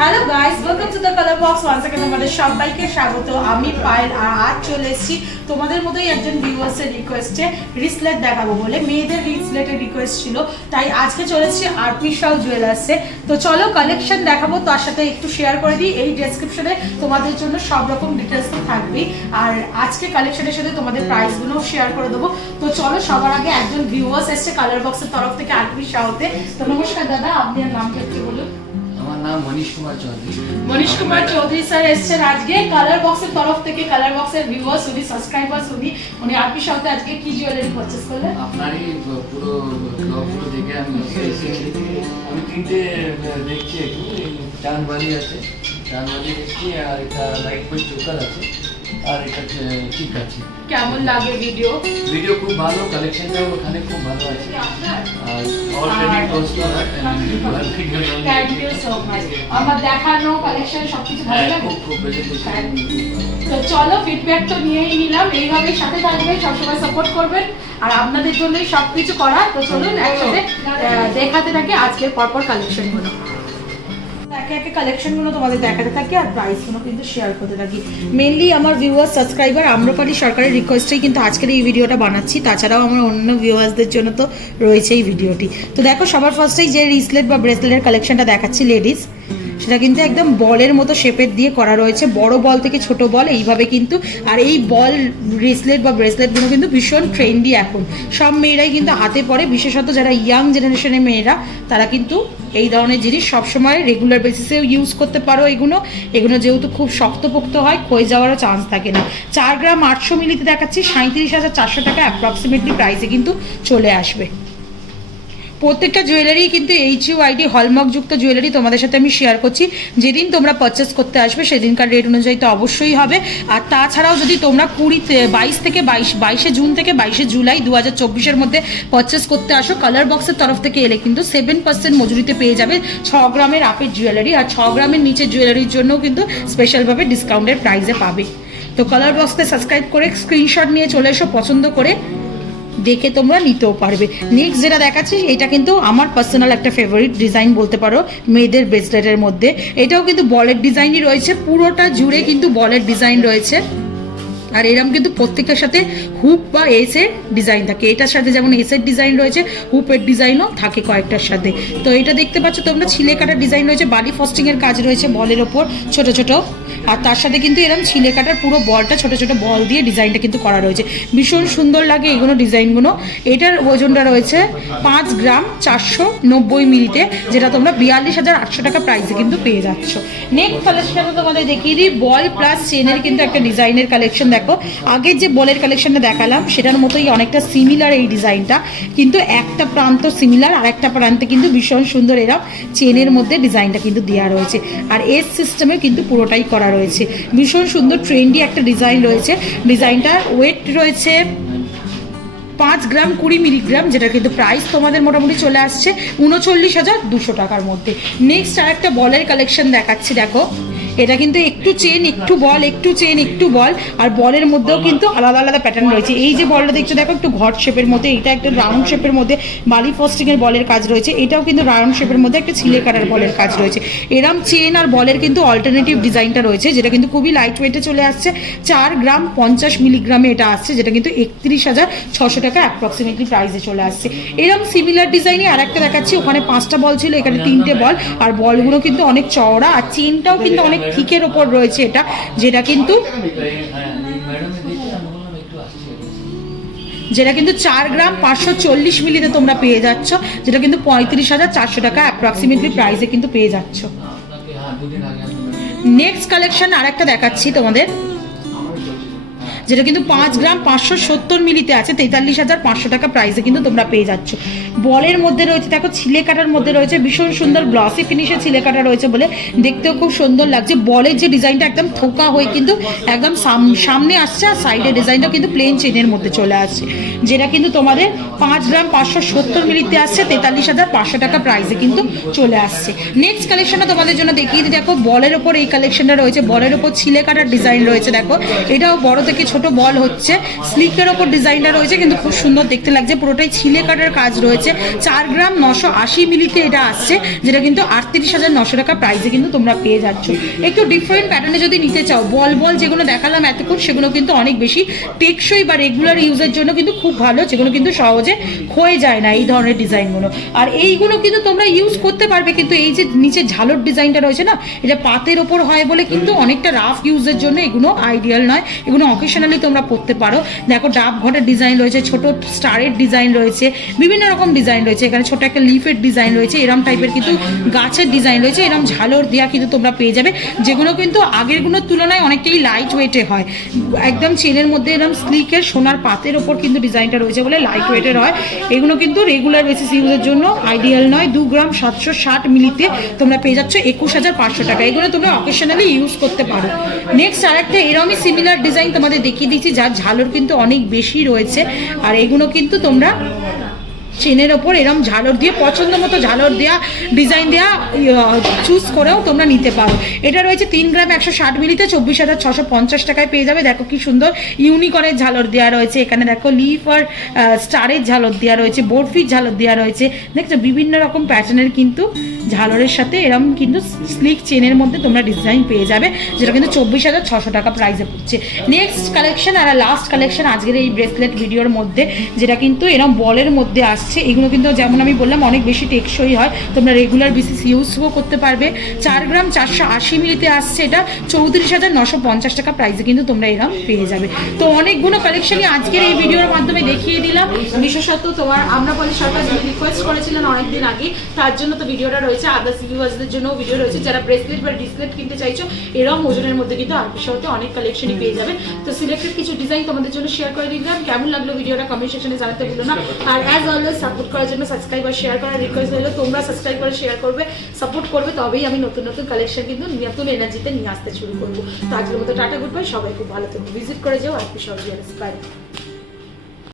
Hello guys welcome to the Colour Box one second আমাদের সবাইকে স্বাগত। আমি পায়েল, আর আজ চলে এসেছি তোমাদের মতোই একজন ভিউয়ার্সের রিকোয়েস্টে রিসলেট দেখাবো বলে। মেয়েদের রিসলেটের রিকোয়েস্ট ছিল। তাই আজকে চলে এসেছি আরপি শাহ জুয়েলার্সে তো চলো কালেকশন দেখাবো। তার সাথে একটু শেয়ার করে দিই। এই ডেসক্রিপশনে তোমাদের জন্য সব রকম ডিটেলস তো থাকবেই। আর আজকে কালেকশনের সাথে তোমাদের প্রাইসগুলোও শেয়ার করে দেবো। তো চলো, সবার আগে একজন ভিউয়ার্স এসছে কালার বক্সের তরফ থেকে আরপি শাহতে তো নমস্কার দাদা, আপনি আর নামটা একটু বলুন। আমার নাম মনীশ কুমার চৌধুরী। মনীশ কুমার চৌধুরী স্যার এসছেন আজকে কালার বক্সের তরফ থেকে কালার বক্সের ভিউয়ার্স উনি সাবস্ক্রাইবার্স উনি উনি আপনি সাথে আজকে কি জুয়েলারি পারচেস করলেন? আপনারই পুরো ব্লগগুলো দেখে আমি আমি তিনটে দেখছি একটু চাঁদবাড়ি আছে চাঁদবাড়ি দেখছি আর একটা লাইট বই চোকার আছে। আর এটা ঠিক আছে। কেমন লাগে ভিডিও ভিডিও খুব ভালো কালেকশনটাও ওখানে খুব ভালো আছে। আর অলরেডি পোস্ট করা video thank you so much আমার দেখানো কালেকশন সবকিছু ভালো হ্যাঁ লাগে? খুব খুব প্রেজেন্টেশন তো চলো ফিডব্যাক তো নিয়েই নিলাম। এইভাবে সাথে থাকবেন সবসময় সাপোর্ট করবেন। আর আপনাদের জন্যই সবকিছু করা। তো চলুন একসাথে দেখাতে থাকি আজকের পরপর কালেকশনগুলো একে একে কালেকশনগুলো তোমাদের দেখাতে থাকি আর প্রাইসগুলো কিন্তু শেয়ার করতে থাকি। মেনলি আমার ভিউয়ার সাবস্ক্রাইবার আম্রপালি সরকারের রিকোয়েস্টেই কিন্তু আজকের এই ভিডিওটা বানাচ্ছি। তাছাড়াও আমার অন্য ভিউয়ার্সদের জন্য তো রয়েছে এই ভিডিওটি। তো দেখো, সবার ফার্স্টেই যে রিসলেট বা ব্রেসলেটের কালেকশনটা দেখাচ্ছি লেডিস সেটা কিন্তু একদম বলের মতো শেপের দিয়ে করা রয়েছে। বড় বল থেকে ছোট বল, এইভাবে কিন্তু। আর এই বল ব্রেসলেট বা ব্রেসলেটগুলো কিন্তু ভীষণ ট্রেন্ডি এখন। সব মেয়েরাই কিন্তু হাতে পড়ে বিশেষত যারা ইয়াং জেনারেশনের মেয়েরা, তারা কিন্তু এই ধরনের জিনিস সবসময় রেগুলার বেসিসে ইউজ করতে পারো এগুলো। এগুলো যেহেতু খুব শক্তপোক্ত হয়, ক্ষয়ে যাওয়ারও চান্স থাকে না। চার গ্রাম আটশো মিলিতে দেখাচ্ছি সাঁত্রিশ হাজার চারশো টাকা অ্যাপ্রক্সিমেটলি প্রাইসে কিন্তু চলে আসবে। প্রত্যেকটা জুয়েলারি কিন্তু এইচ ইউ আইডি হলমার্কযুক্ত জুয়েলারি তোমাদের সাথে আমি শেয়ার করছি। যেদিন তোমরা পারচেস করতে আসবে, সেদিনকার রেট অনুযায়ী তো অবশ্যই হবে। আর তাছাড়াও যদি তোমরা কুড়িতে বাইশ থেকে বাইশ, বাইশে জুন থেকে বাইশে জুলাই দু হাজার চব্বিশের মধ্যে পারচেস করতে আসো কালার বক্সের তরফ থেকে এলে কিন্তু সেভেন পার্সেন্ট মজুরিতে পেয়ে যাবে ছ গ্রামের আপের জুয়েলারি আর ছ গ্রামের নিচের জুয়েলারির জন্যও কিন্তু স্পেশালভাবে ডিসকাউন্টের প্রাইসে পাবে। তো কালার বক্সতে সাবস্ক্রাইব করে স্ক্রিনশট নিয়ে চলে এসো, পছন্দ করে। দেখে তোমরা নিতেও পারবে। নেক্সট যেটা দেখাচ্ছি, এটা কিন্তু আমার পার্সোনাল একটা ফেভারিট ডিজাইন বলতে পারো, মেয়েদের ব্রেসলেটের মধ্যে। এটাও কিন্তু বলের ডিজাইনই রয়েছে, পুরোটা জুড়ে কিন্তু বলের ডিজাইন রয়েছে। আর এরকম কিন্তু প্রত্যেকটার সাথে হুপ বা এসের ডিজাইন থাকে। এটার সাথে যেমন এসের ডিজাইন রয়েছে, হুপের ডিজাইনও থাকে কয়েকটার সাথে। তো এটা দেখতে পাচ্ছ তোমরা ছিলে কাটার ডিজাইন রয়েছে, বালি ফস্টিং এর কাজ রয়েছে বলের ওপর, ছোট ছোট। আর তার সাথে কিন্তু এরকম ছিলে কাটার পুরো বলটা ছোট ছোট বল দিয়ে ডিজাইনটা কিন্তু করা রয়েছে। ভীষণ সুন্দর লাগে এগুলো ডিজাইনগুলো এটার ওজনটা রয়েছে পাঁচ গ্রাম চারশো নব্বই মিলিতে, যেটা তোমরা বিয়াল্লিশ হাজার আটশো টাকা প্রাইসে কিন্তু পেয়ে যাচ্ছ। নেক্সট কালেকশন তোমাদের দেখিয়ে দিই, বল প্লাস চেনের কিন্তু একটা ডিজাইনের কালেকশন দেখো আগের যে বলের কালেকশনটা দেখালাম, সেটার মতোই অনেকটা সিমিলার এই ডিজাইনটা কিন্তু একটা প্রান্ত সিমিলার আর একটা প্রান্তে কিন্তু ভীষণ সুন্দর এরকম চেনের মধ্যে ডিজাইনটা কিন্তু দেওয়া রয়েছে। আর এস সিস্টেমে কিন্তু পুরোটাই করা রয়েছে। ভীষণ সুন্দর ট্রেন্ডি একটা ডিজাইন রয়েছে। ডিজাইনটা ওয়েট রয়েছে পাঁচ গ্রাম, কুড়ি মিলিগ্রাম যেটা কিন্তু প্রাইস তোমাদের মোটামুটি চলে আসছে উনচল্লিশ হাজার দুশো টাকার মধ্যে। নেক্সট আর একটা বলের কালেকশন দেখাচ্ছি, দেখো। এটা কিন্তু একটু চেন একটু বল একটু চেন একটু বল আর বলের মধ্যেও কিন্তু আলাদা আলাদা প্যাটার্ন রয়েছে। এই যে বলটা দেখছ, দেখো একটু ঘট শেপের মধ্যে, এটা একটা রাউন্ড শেপের মধ্যে বালি ফস্টিং এর বলের কাজ রয়েছে। এটাও কিন্তু রাউন্ড শেপের মধ্যে একটা ছিলে কাটার বলের কাজ রয়েছে। এরম চেন আর বলের কিন্তু অল্টারনেটিভ ডিজাইনটা রয়েছে, যেটা কিন্তু খুবই লাইট ওয়েটে চলে আসছে। চার গ্রাম পঞ্চাশ মিলিগ্রামে এটা আসছে, যেটা কিন্তু একত্রিশ হাজার ছশো টাকা অ্যাপ্রক্সিমেটলি প্রাইসে চলে আসছে। এরম সিমিলার ডিজাইনই আর একটা দেখাচ্ছি, ওখানে পাঁচটা বল ছিল, এখানে তিনটে বল আর বলগুলো কিন্তু অনেক চওড়া, আর চেনটাও কিন্তু অনেক থিকের ওপর রয়েছে এটা যেটা কিন্তু যেটা কিন্তু চার গ্রাম পাঁচশো চল্লিশ মিলিতে তোমরা পেয়ে যাচ্ছ যেটা কিন্তু পঁয়ত্রিশ হাজার চারশো টাকা অ্যাপ্রক্সিমেটলি প্রাইসে কিন্তু পেয়ে যাচ্ছ। নেক্সট কালেকশন আর একটা দেখাচ্ছি তোমাদের। যেটা কিন্তু পাঁচ গ্রাম পাঁচশো সত্তর মিলিতে আছে, তেতাল্লিশ হাজার পাঁচশো টাকা প্রাইসে কিন্তু তোমরা পেয়ে যাচ্ছ। বলের মধ্যে রয়েছে, দেখো, ছিলে কাটার মধ্যে রয়েছে, ভীষণ সুন্দর গ্লসি ফিনিশে ছিলে কাটা রয়েছে বলে দেখতেও খুব সুন্দর লাগছে। বলের যে ডিজাইনটা একদম থোকা হয়ে কিন্তু একদম সাম- সামনে আসছে আর সাইডের ডিজাইনটা কিন্তু প্লেন চেনের মধ্যে চলে আসছে। যেটা কিন্তু তোমাদের পাঁচ গ্রাম পাঁচশো সত্তর মিলিতে আসছে, তেতাল্লিশ হাজার পাঁচশো টাকা প্রাইসে কিন্তু চলে আসছে। নেক্সট কালেকশনটা তোমাদের জন্য দেখিয়ে দেখো, বলের ওপর এই কালেকশনটা রয়েছে, বলের ওপর ছিলে কাটার ডিজাইন রয়েছে, দেখো। এটাও বড় থেকে ছোট বল হচ্ছে। স্লিকের ওপর ডিজাইনটা রয়েছে, কিন্তু খুব সুন্দর দেখতে লাগছে। পুরোটাই ছিলে কাটার কাজ রয়েছে। চার গ্রাম নশো আশি মিলিতে এটা আসছে, যেটা কিন্তু আটত্রিশ হাজার নশো টাকা প্রাইসে কিন্তু তোমরা পেয়ে যাচ্ছ। একটু ডিফারেন্ট প্যাটার্নে যদি নিতে চাও, বল বল যেগুলো দেখালাম এতক্ষণ, সেগুলো কিন্তু অনেক বেশি টেকসই বা রেগুলার ইউজের জন্য কিন্তু খুব ভালো, যেগুলো কিন্তু সহজে ক্ষয়ে যায় না এই ধরনের ডিজাইনগুলো। আর এইগুলো কিন্তু তোমরা ইউজ করতে পারবে, কিন্তু এই যে নিচে ঝালর ডিজাইনটা রয়েছে না, এটা পাতের ওপর হয় বলে কিন্তু অনেকটা রাফ ইউজের জন্য এগুলো আইডিয়াল নয়। এগুলো অকেশনালি তোমরা পরতে পারো। দেখো, ডাব ঘটের ডিজাইন রয়েছে, ছোট স্টারের ডিজাইন রয়েছে, বিভিন্ন রকম ডিজাইন রয়েছে। এখানে ছোট একটা লিফের ডিজাইন রয়েছে, এরম টাইপের কিন্তু গাছের ডিজাইন রয়েছে, এরম ঝালর দেওয়া কিন্তু তোমরা পেয়ে যাবে। যেগুলো কিন্তু আগেরগুলোর তুলনায় অনেকটাই লাইট ওয়েটে হয়। একদম চেনের মধ্যে এরম স্লিকের সোনার পাতের ওপর কিন্তু ডিজাইনটা রয়েছে বলে লাইট ওয়েটের হয়। এগুলো কিন্তু রেগুলার বেসিস ইউজের জন্য আইডিয়াল নয়। দু গ্রাম সাতশো ষাট মিলিতে তোমরা পেয়ে যাচ্ছ একুশ হাজার পাঁচশো টাকা। এগুলো তোমরা অকেশনালি ইউজ করতে পারো। নেক্সট আরেকটা এরমই সিমিলার ডিজাইন তোমাদের দেখিয়ে দিচ্ছি যার ঝালর কিন্তু অনেক বেশি রয়েছে। আর এগুলো কিন্তু তোমরা চেনের ওপর এরম ঝালর দিয়ে, পছন্দ মতো ঝালর দেওয়া ডিজাইন দেওয়া চুজ করেও তোমরা নিতে পারো। এটা রয়েছে তিন গ্রাম একশো ষাট মিলিতে চব্বিশ হাজার ছশো পঞ্চাশ টাকায় পেয়ে যাবে। দেখো কি সুন্দর ইউনিকর্নের ঝালর দেওয়া রয়েছে। এখানে দেখো লিফ আর স্টারের ঝালর দেওয়া রয়েছে বরফির ঝালর দেওয়া রয়েছে। দেখছ, বিভিন্ন রকম প্যাটার্নের কিন্তু ঝালরের সাথে এরম কিন্তু স্লিক চেনের মধ্যে তোমরা ডিজাইন পেয়ে যাবে, যেটা কিন্তু চব্বিশ হাজার ছশো টাকা প্রাইসে পড়ছে। নেক্সট কালেকশন আর লাস্ট কালেকশন আজকের এই ব্রেসলেট ভিডিওর মধ্যে, যেটা কিন্তু এরম বলের মধ্যে আসছে এগুলো কিন্তু যেমন আমি বললাম অনেক বেশি টেকসই হয়। তোমরা রেগুলার বেসিস ইউজও করতে পারবে। চার গ্রাম চারশো আশি মিলিতে আসছে এটা। চৌত্রিশ হাজার নশো পঞ্চাশ টাকা প্রাইসে কিন্তু তোমরা এরকম পেয়ে যাবে। তো অনেকগুলো কালেকশনই আজকের এই ভিডিওর মাধ্যমে দেখিয়ে দিলাম। বিশেষত তোমার আমরা বলে সরকার রিকোয়েস্ট করেছিলেন অনেকদিন আগে তার জন্য তো ভিডিওটা রয়েছে। আদার্স ভিউয়ার্সদের জন্য ভিডিও রয়েছে। যারা ব্রেসলেট বা ডিসপ্লেট কিনতে চাইছো এরকম ওজনের মধ্যে কিন্তু আর শোতে অনেক কালেকশনই পেয়ে যাবে। তো সিলেক্টেড কিছু ডিজাইন তোমাদের জন্য শেয়ার করে দিলাম। কেমন লাগল ভিডিওটা কমেন্ট সেকশনে জানাতে ভুলো না। আর অ্যাজ অলওয়েজ সাপোর্ট করার জন্য সাবস্ক্রাইব আর শেয়ার করার রিকোয়েস্ট হলো তোমরা সাবস্ক্রাইব করে শেয়ার করবে সাপোর্ট করবে, তবেই আমি নতুন নতুন কালেকশন কিন্তু নতুন এনার্জিতে নিয়ে আসতে শুরু করব। তো আজকের মতো টাটা গুড বাই সবাই খুব ভালো থাকবে ভিজিট করে যাও, আর কি সব বাই